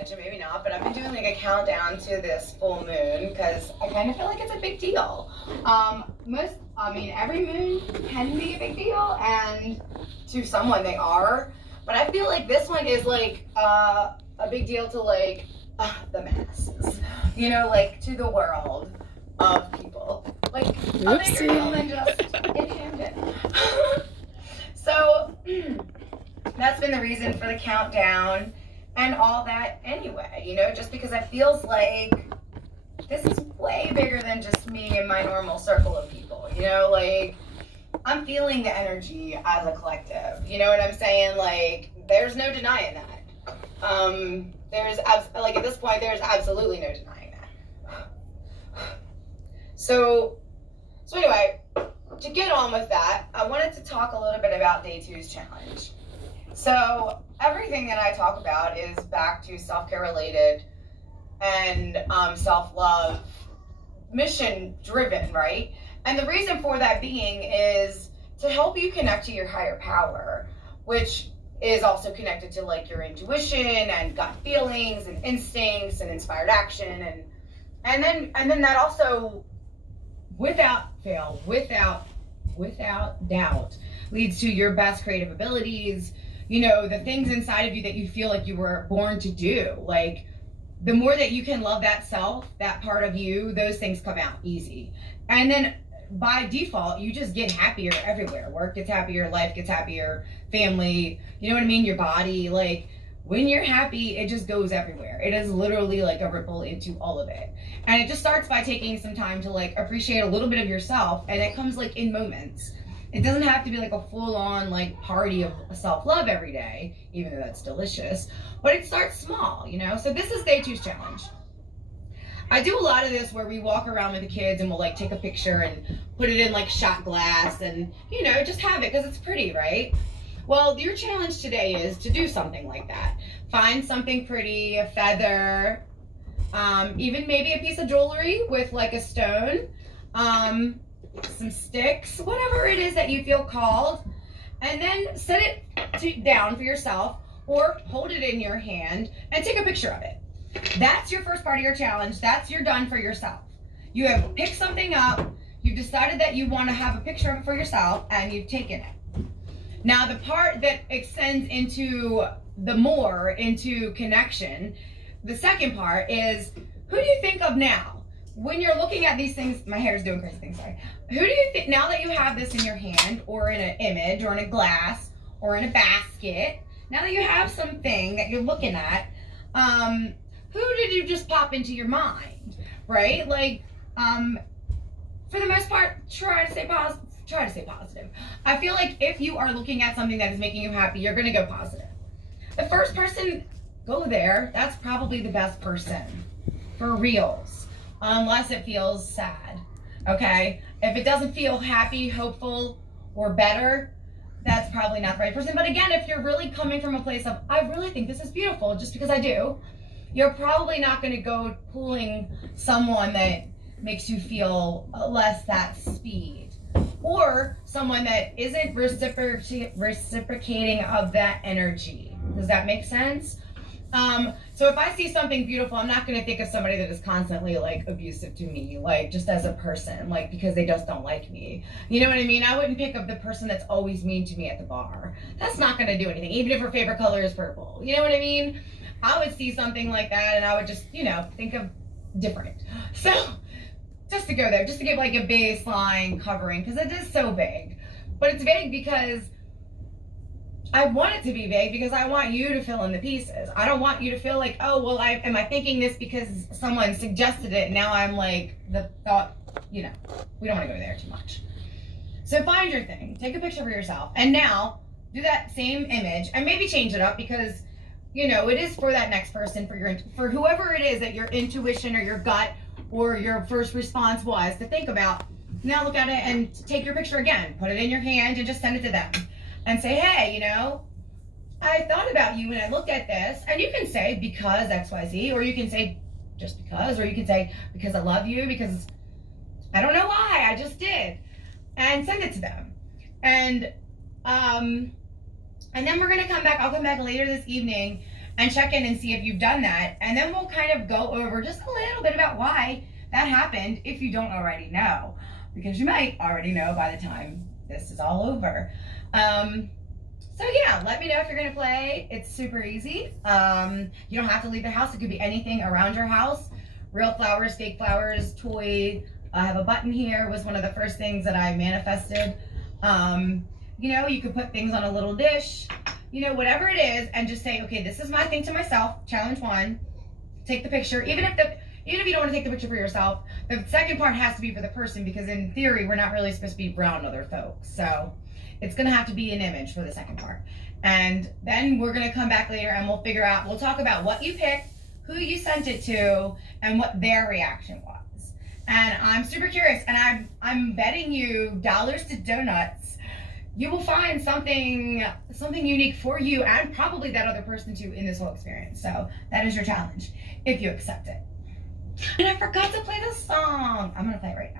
attention, maybe not, but I've been doing like a countdown to this full moon because I kind of feel like it's a big deal. Every moon can be a big deal, and to someone they are, but I feel like this one is like a big deal to like the masses, like to the world of people, like a bigger deal than just in Camden. So that's been the reason for the countdown and all that anyway, just because it feels like this is way bigger than just me and my normal circle of people, like I'm feeling the energy as a collective, you know what I'm saying? Like there's no denying that. At this point, there's absolutely no denying that. So anyway, to get on with that, I wanted to talk a little bit about Day 2's challenge. So everything that I talk about is back to self-care related and self-love, mission driven, right? And the reason for that being is to help you connect to your higher power, which is also connected to like your intuition and gut feelings and instincts and inspired action, and then that also without doubt leads to your best creative abilities, the things inside of you that you feel like you were born to do. Like the more that you can love that self, that part of you, those things come out easy. And then by default, you just get happier everywhere. Work gets happier, life gets happier, family, you know what I mean? Your body, like when you're happy, it just goes everywhere. It is literally like a ripple into all of it. And it just starts by taking some time to like appreciate a little bit of yourself. And it comes like in moments. It doesn't have to be like a full on like party of self-love every day, even though that's delicious, but it starts small, So this is Day 2's challenge. I do a lot of this where we walk around with the kids and we'll like take a picture and put it in like shot glass and, just have it because it's pretty, right? Well, your challenge today is to do something like that. Find something pretty, a feather, even maybe a piece of jewelry with like a stone, some sticks, whatever it is that you feel called, and then set it down for yourself or hold it in your hand and take a picture of it. That's your first part of your challenge. That's your done for yourself. You have picked something up, you've decided that you want to have a picture of it for yourself, and you've taken it. Now the part that extends into into connection, the second part is, who do you think of now? When you're looking at these things, my hair's doing crazy things, sorry. Who do you think, now that you have this in your hand, or in an image, or in a glass, or in a basket, now that you have something that you're looking at, who did you just pop into your mind, right? Like, for the most part, try to stay positive. I feel like if you are looking at something that is making you happy, you're gonna go positive. The first person, go there. That's probably the best person, for reals, unless it feels sad, okay? If it doesn't feel happy, hopeful, or better, that's probably not the right person. But again, if you're really coming from a place of, I really think this is beautiful, just because I do, you're probably not going to go pulling someone that makes you feel less that speed, or someone that isn't reciprocating of that energy. Does that make sense? So if I see something beautiful, I'm not going to think of somebody that is constantly like abusive to me, like just as a person, like because they just don't like me. You know what I mean? I wouldn't pick up the person that's always mean to me at the bar. That's not going to do anything, even if her favorite color is purple. You know what I mean? I would see something like that and I would just, think of different. So just to go there, just to give like a baseline covering, because it is so vague. But it's vague because I want it to be vague, because I want you to fill in the pieces. I don't want you to feel like, oh, well, am I thinking this because someone suggested it? And now I'm like, the thought, we don't want to go there too much. So find your thing, take a picture for yourself, and now do that same image and maybe change it up, because it is for that next person, for whoever it is that your intuition or your gut or your first response was to think about. Now look at it and take your picture again, put it in your hand and just send it to them and say, hey, I thought about you when I looked at this. And you can say because XYZ, or you can say just because, or you can say because I love you, because I don't know why, I just did, and send it to them. And then we're gonna come back. I'll come back later this evening and check in and see if you've done that. And then we'll kind of go over just a little bit about why that happened if you don't already know, because you might already know by the time this is all over. So yeah, let me know if you're gonna play. It's super easy. You don't have to leave the house. It could be anything around your house. Real flowers, fake flowers, toy. I have a button here, was one of the first things that I manifested. You know, you could put things on a little dish, you know, whatever it is, and just say, okay, this is my thing to myself. Challenge 1, take the picture. Even if you don't want to take the picture for yourself, the second part has to be for the person, because in theory, we're not really supposed to be around other folks. So it's gonna have to be an image for the second part. And then we're gonna come back later and we'll talk about what you picked, who you sent it to, and what their reaction was. And I'm super curious, and I'm betting you dollars to donuts you will find something unique for you, and probably that other person too, in this whole experience. So that is your challenge, if you accept it. And I forgot to play the song. I'm gonna play it right